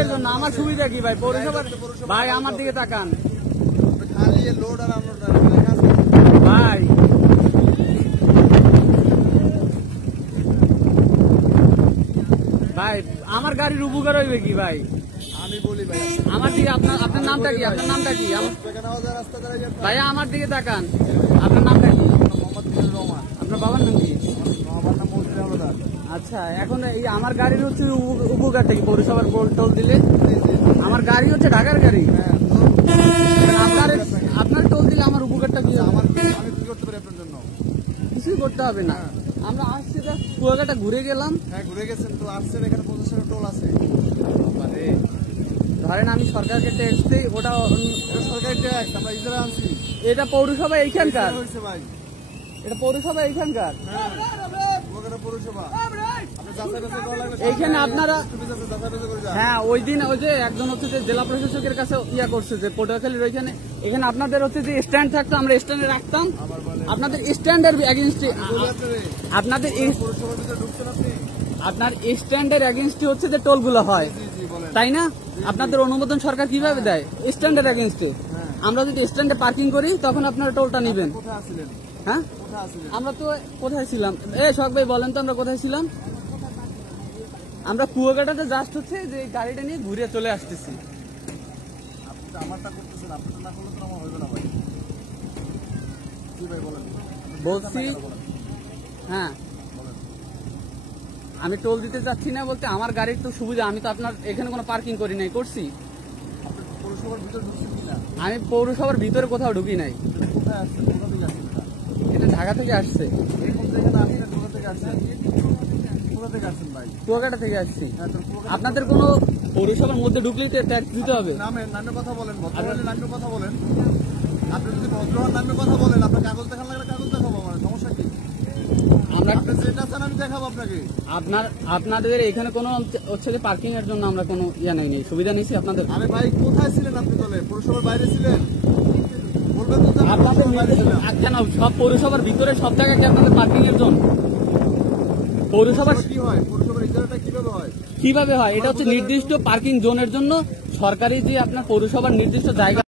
কিসের জন্য? আমার সুবিধা কি ভাই? পৌরসভার ভাই আমার দিকে তাকান ভাই। ভাই আমার গাড়ির উপকার হইবে কি ভাই? আমি বলি ভাই, আমার দিকে আপনার নামটা কি? আপনার নামটা কি ভাই? আমার দিকে তাকান, আপনার নামটা কি? আপনার বাবার নাম কি? আচ্ছা, এখন এই আমার গাড়ির হচ্ছে উপকারটা কি? পৌরসভার টোল দিলে আমার গাড়ি হচ্ছে ঢাকার গাড়ি, আপনার টোল দিলে আমার উপকারটা কি? আমি কি করতে পারি আপনার জন্য? কিছুই করতে হবে না, আমরা আসছি কুয়াকাটা ঘুরে গেলাম। হ্যাঁ ঘুরে গেছেন তো, আসছেন এখানে 50 টোল আছে। ধরেন আমি সরকারকে ট্যাক্স দিই, ওটা সরকারি ট্যাক্স আমরা ইজারা আনছি। এটা পৌরসভা এইখানকার, হয়েছে ভাই, এটা পৌরসভা এইখানকার। পৌরসভা এইখানে আপনারা হ্যাঁ ওই দিন ওই যে একজন হচ্ছে যে জেলা প্রশাসকের কাছে ইয়া করছে যে পটুয়াখালীর ওইখানে, এখানে আপনাদের হচ্ছে যে স্ট্যান্ড থাকতো, আমরা স্ট্যান্ডে রাখতাম। আপনাদের স্ট্যান্ডের এগেনস্টে আপনার স্ট্যান্ডের এগেনস্টে হচ্ছে যে টোলগুলো হয়, তাই না? আপনাদের অনুমোদন সরকার কিভাবে দেয়? স্ট্যান্ডের এগেনস্টে। আমরা যদি স্ট্যান্ডে পার্কিং করি তখন আপনারা টোলটা নেবেন। হ্যাঁ আমরা তো কোথায় ছিলাম? শখ ভাই বলেন তো আমরা কোথায় ছিলাম? আমরা কুয়াকাটাতে জাস্ট হচ্ছে যে গাড়িটা নিয়ে ঘুরে চলে আসতেছি। বলছি হ্যাঁ আমি টোল দিতে যাচ্ছি না বলতে আমার গাড়ির তো সুবিধা, আমি তো আপনার এখানে কোনো পার্কিং করি নাই, করছি। আমি পৌরসভার ভিতরে কোথাও ঢুকি নাই। এটা ঢাকা থেকে আসছে, কুয়াকাটা থেকে আসছি। আপনাদের কোনো পৌরসভার মধ্যে ঢুকলেই তো ট্যাক্স দিতে হবে। নামের কথা বলেন, নামের কথা বলেন। আপনি যদি ভদ্রহার নামের কথা বলেন, আপনার কাগজ দেখান লাগলে কাগজ দেখাবো, আমার সমস্যা কি? আমি দেখাবো আপনাকে। আপনাদের এখানে কোনো হচ্ছে যে পার্কিং এর জন্য আমরা কোনো ইয়া নেই, সুবিধা নিয়েছি আপনাদের। আরে ভাই কোথায় ছিলেন আপনি? তাহলে পৌরসভার বাইরে ছিলেন? বলবেন তো কেন সব পৌরসভার ভিতরে সব জায়গায় কি আপনাদের পার্কিং এর জন্য? পৌরসভার কি হয়? পৌরসভার ইজারাটা কিভাবে হয়? কিভাবে হয়? এটা হচ্ছে নির্দিষ্ট পার্কিং জোনের জন্য সরকারি যে আপনার পৌরসভার নির্দিষ্ট জায়গা